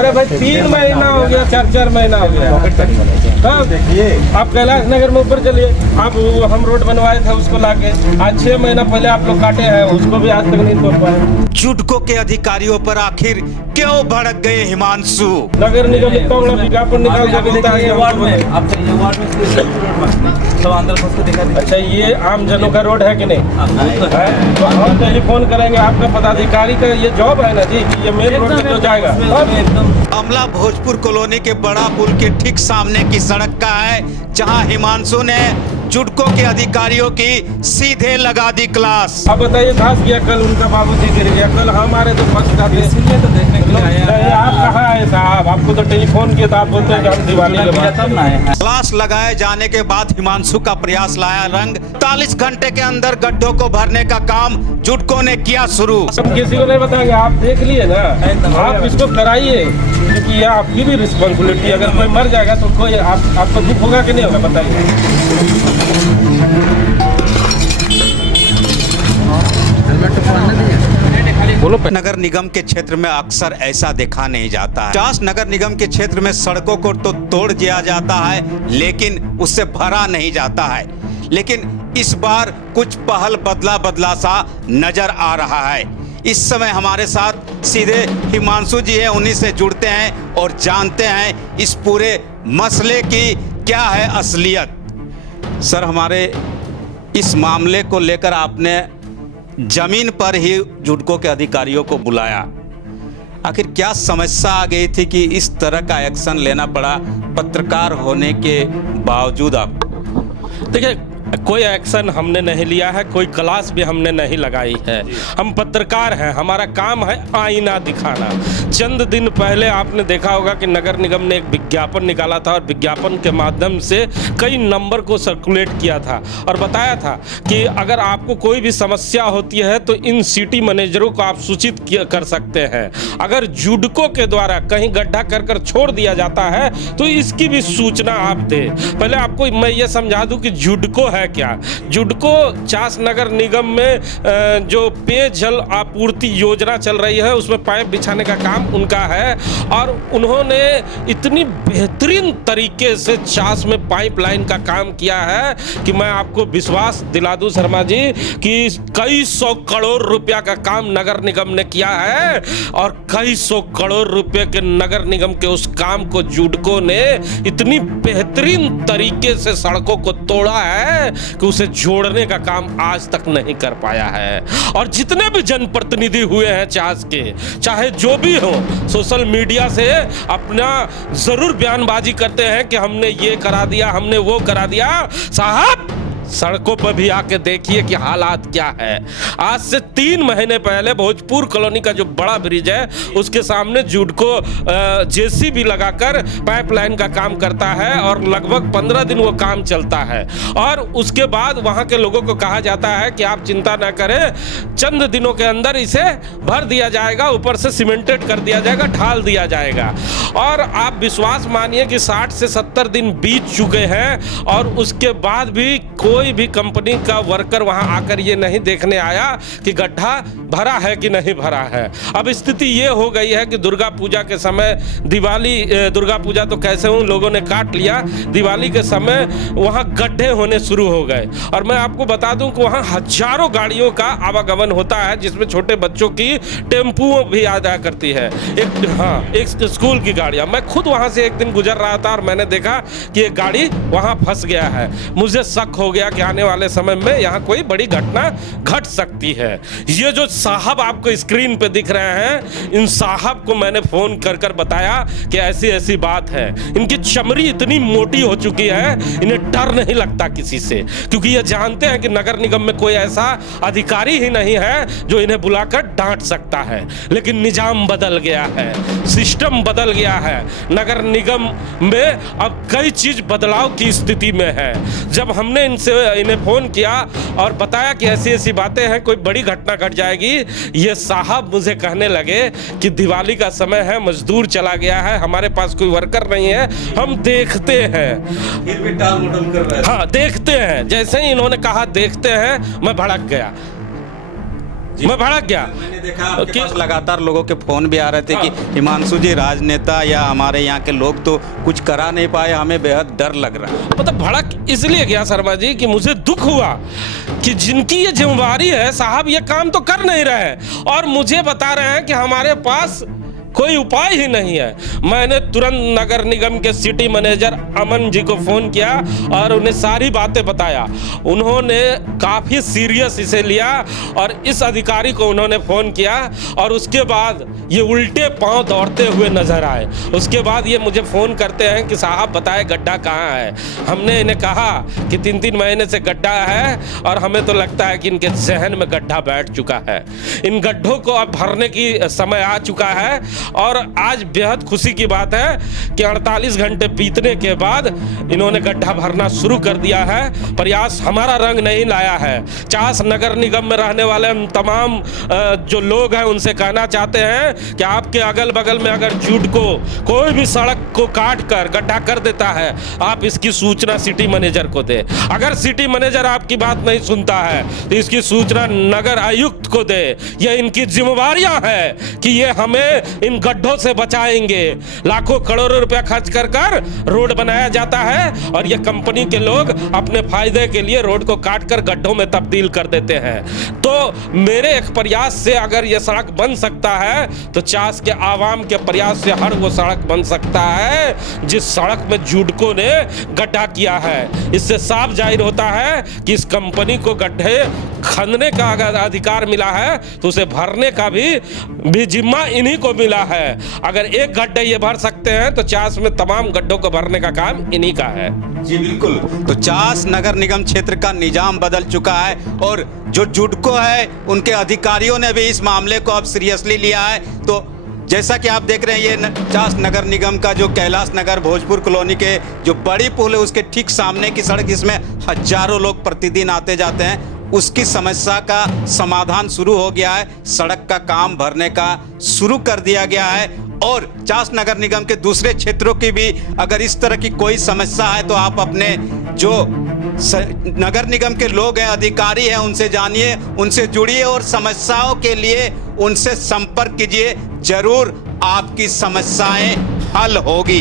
अरे भाई 3 महीना हो गया, 4 महीना हो गया। देखिए आप कैलाश नगर में ऊपर चलिए, आप हम रोड बनवाए थे उसको लाके आज 6 महीना पहले आप लोग काटे हैं, उसको भी आज तक नहीं तोड़ पाए। जुडको के अधिकारियों पर आखिर क्यों भड़क गए हिमांशु? नगर निगम इतना बड़ा विज्ञापन निकाल के देता है वार्ड में, अच्छा ये आम जनों का रोड है कि नहीं? तो हम टेलीफोन करेंगे, आपका पदाधिकारी का ये जॉब है ना जी, ये मेन रोड पे तो जाएगा। मामला भोजपुर कॉलोनी के बड़ा पुल के ठीक सामने की सड़क का है, जहां हिमांशु ने जुडको के अधिकारियों की सीधे लगा दी क्लास। अब बताइए घास गया, कल उनका बाबूजी गिर गया, कल हमारे तो फंस जाते। इसलिए तो देखने के लिए आया। आप कहाँ आए साहब? आपको तो टेलीफोन किया था, आप बोलते हैं कि हम दिवाली तब ना आए। क्लास लगाए जाने के बाद हिमांशु का प्रयास लाया रंग। 40 घंटे के अंदर गड्ढों को भरने का काम जुडको ने किया शुरू। हम किसी को नहीं बताएंगे, आप देख लिए ना, आप इसको कराइए, क्योंकि ये आपकी भी रिस्पॉन्सिबिलिटी। अगर कोई मर जाएगा तो कोई आपको दुख होगा कि नहीं होगा बताइए? नगर निगम के क्षेत्र में अक्सर ऐसा देखा नहीं जाता है। 50 नगर निगम के क्षेत्र में सड़कों को तो तोड़ दिया जाता है, लेकिन उससे भरा नहीं जाता है। लेकिन इस बार कुछ पहल बदला सा नजर आ रहा है। इस समय हमारे साथ सीधे हिमांशु जी हैं, उन्हीं से जुड़ते हैं और जानते हैं इस पूरे मसले की क्या है असलियत। सर, हमारे इस मामले को लेकर आपने जमीन पर ही जुडको के अधिकारियों को बुलाया, आखिर क्या समस्या आ गई थी कि इस तरह का एक्शन लेना पड़ा पत्रकार होने के बावजूद? आप देखिए, कोई एक्शन हमने नहीं लिया है, कोई क्लास भी हमने नहीं लगाई है। हम पत्रकार हैं, हमारा काम है आईना दिखाना। चंद दिन पहले आपने देखा होगा कि नगर निगम ने एक विज्ञापन निकाला था और विज्ञापन के माध्यम से कई नंबर को सर्कुलेट किया था और बताया था कि अगर आपको कोई भी समस्या होती है तो इन सिटी मैनेजरों को आप सूचित कर सकते हैं। अगर जुडको के द्वारा कहीं गड्ढा कर छोड़ दिया जाता है तो इसकी भी सूचना आप दें। पहले आपको मैं ये समझा दूं कि जुडको है क्या। जुडको 50 नगर निगम में जो पेयजल आपूर्ति योजना चल रही है उसमें पाइप बिछाने का काम उनका है और उन्होंने इतनी बेहतरीन तरीके से 50 में पाइपलाइन का काम किया है कि मैं आपको विश्वास दिला दूं शर्मा जी कि कई 100 करोड़ रुपया का काम नगर निगम ने किया है और कई 100 करोड़ रुपए के नगर निगम के उस काम को जुडको ने इतनी बेहतरीन तरीके से सड़कों को तोड़ा है कि उसे जोड़ने का काम आज तक नहीं कर पाया है। और जितने भी जनप्रतिनिधि हुए हैं चास के, चाहे जो भी हो, सोशल मीडिया से अपना जरूर बयानबाजी करते हैं कि हमने ये करा दिया, हमने वो करा दिया। साहब, सड़कों पर भी आके देखिए कि हालात क्या है। आज से 3 महीने पहले भोजपुर कॉलोनी का जो बड़ा ब्रिज है उसके सामने जुडको जेसीबी लगाकर पाइपलाइन का काम करता है और लगभग 15 दिन वो काम चलता है और उसके बाद वहां के लोगों को कहा जाता है कि आप चिंता ना करें, चंद दिनों के अंदर इसे भर दिया जाएगा, ऊपर से सीमेंटेड कर दिया जाएगा, ढाल दिया जाएगा। और आप विश्वास मानिए कि 60 से 70 दिन बीत चुके हैं और उसके बाद भी कोई भी कंपनी का वर्कर वहां आकर ये नहीं देखने आया कि गड्ढा भरा है कि नहीं भरा है। अब स्थिति ये हो गई है कि दुर्गा पूजा के समय दुर्गा पूजा तो कैसे उन लोगों ने काट लिया, दिवाली के समय वहां गड्ढे होने शुरू हो गए। और मैं आपको बता दूं कि वहां हजारों गाड़ियों का आवागमन होता है, जिसमें छोटे बच्चों की टेम्पू भी आ जाया करती है। एक स्कूल की गाड़ियां। मैं खुद वहां से एक दिन गुजर रहा था और मैंने देखा कि एक गाड़ी वहां फंस गया है। मुझे शक हो गया कि आने वाले समय में यहाँ कोई बड़ी घटना घट सकती है। ये जो साहब आपको स्क्रीन पे दिख रहे हैं, इन साहब को मैंने फोन कर बताया कि ऐसी ऐसी बात है। इनकी चमड़ी इतनी मोटी हो चुकी है, इन्हें डर नहीं लगता किसी से, क्योंकि ये जानते हैं कि नगर निगम में कोई ऐसा अधिकारी ही नहीं है जो इन्हें बुलाकर डांट सकता है। लेकिन निजाम बदल गया है, सिस्टम बदल गया है। नगर निगम में अब कई चीज बदलाव की स्थिति में है। जब हमने इन्हें फोन किया और बताया कि ऐसी ऐसी बातें हैं, कोई बड़ी घटना घट जाएगी, ये साहब मुझे कहने लगे कि दिवाली का समय है, मजदूर चला गया है, हमारे पास कोई वर्कर नहीं है, हम देखते हैं। फिर भी टाल मटोल कर रहे हैं। हाँ, देखते हैं। जैसे ही इन्होंने कहा देखते हैं, मैं भड़क गया। मैं भड़क गया। मैंने देखा आपके पास लगातार लोगों के फोन भी आ रहे थे कि हिमांशु जी राजनेता या हमारे यहाँ के लोग तो कुछ करा नहीं पाए, हमें बेहद डर लग रहा है। मतलब भड़क इसलिए गया शर्मा जी कि मुझे दुख हुआ कि जिनकी ये जिम्मेवारी है साहब ये काम तो कर नहीं रहे और मुझे बता रहे हैं कि हमारे पास कोई उपाय ही नहीं है। मैंने तुरंत नगर निगम के सिटी मैनेजर अमन जी को फ़ोन किया और उन्हें सारी बातें बताया। उन्होंने काफ़ी सीरियस इसे लिया और इस अधिकारी को उन्होंने फ़ोन किया और उसके बाद ये उल्टे पांव दौड़ते हुए नज़र आए। उसके बाद ये मुझे फ़ोन करते हैं कि साहब बताए गड्ढा कहाँ है। हमने इन्हें कहा कि 3-3 महीने से गड्ढा है और हमें तो लगता है कि इनके जहन में गड्ढा बैठ चुका है। इन गड्ढों को अब भरने की समय आ चुका है और आज बेहद खुशी की बात है कि 48 घंटे बीतने के बाद इन्होंने गड्ढा भरना शुरू कर दिया है। प्रयास हमारा रंग नहीं लाया है। चास नगर निगम में रहने वाले हम तमाम जो लोग हैं उनसे कहना चाहते हैं कि आपके अगल बगल में अगर झूठ को कोई भी सड़क को काट कर गड्ढा कर देता है आप इसकी सूचना सिटी मैनेजर को दे। अगर सिटी मैनेजर आपकी बात नहीं सुनता है तो इसकी सूचना नगर आयुक्त को दे। ये इनकी जिम्मेवारियां है कि ये हमें इन गड्ढों से बचाएंगे। लाखों करोड़ों रुपया खर्च कर रोड बनाया जाता है और ये कंपनी के लोग अपने फायदे के लिए रोड को काट कर गड्ढों में तब्दील कर देते हैं। तो मेरे एक प्रयास से अगर ये सड़क बन सकता है तो चास के आवाम के प्रयास से हर वो सड़क बन सकता है जिस सड़क में जुडको ने गड्ढा किया है। इससे साफ जाहिर होता है कि इस कंपनी को गड्ढे खनने का अगर अधिकार मिला है तो उसे भरने का भी जिम्मा इन्हीं को मिला है। अगर एक गड्ढे ये भर सकते हैं तो चास में तमाम गड्ढों को भरने का काम इन्हीं का है। जी बिल्कुल। तो चास नगर निगम क्षेत्र का निजाम बदल चुका है और जो जुडको है उनके अधिकारियों ने भी इस मामले को अब सीरियसली लिया है। तो जैसा कि आप देख रहे हैं ये चास नगर निगम का जो कैलाश नगर भोजपुर कॉलोनी के जो बड़ी पुल है उसके ठीक सामने की सड़क, इसमें हजारों लोग प्रतिदिन आते जाते हैं, उसकी समस्या का समाधान शुरू हो गया है। सड़क का काम भरने का शुरू कर दिया गया है और चास नगर निगम के दूसरे क्षेत्रों की भी अगर इस तरह की कोई समस्या है तो आप अपने जो नगर निगम के लोग हैं, अधिकारी हैं, उनसे जानिए, उनसे जुड़िए और समस्याओं के लिए उनसे संपर्क कीजिए। जरूर आपकी समस्याएं हल होगी।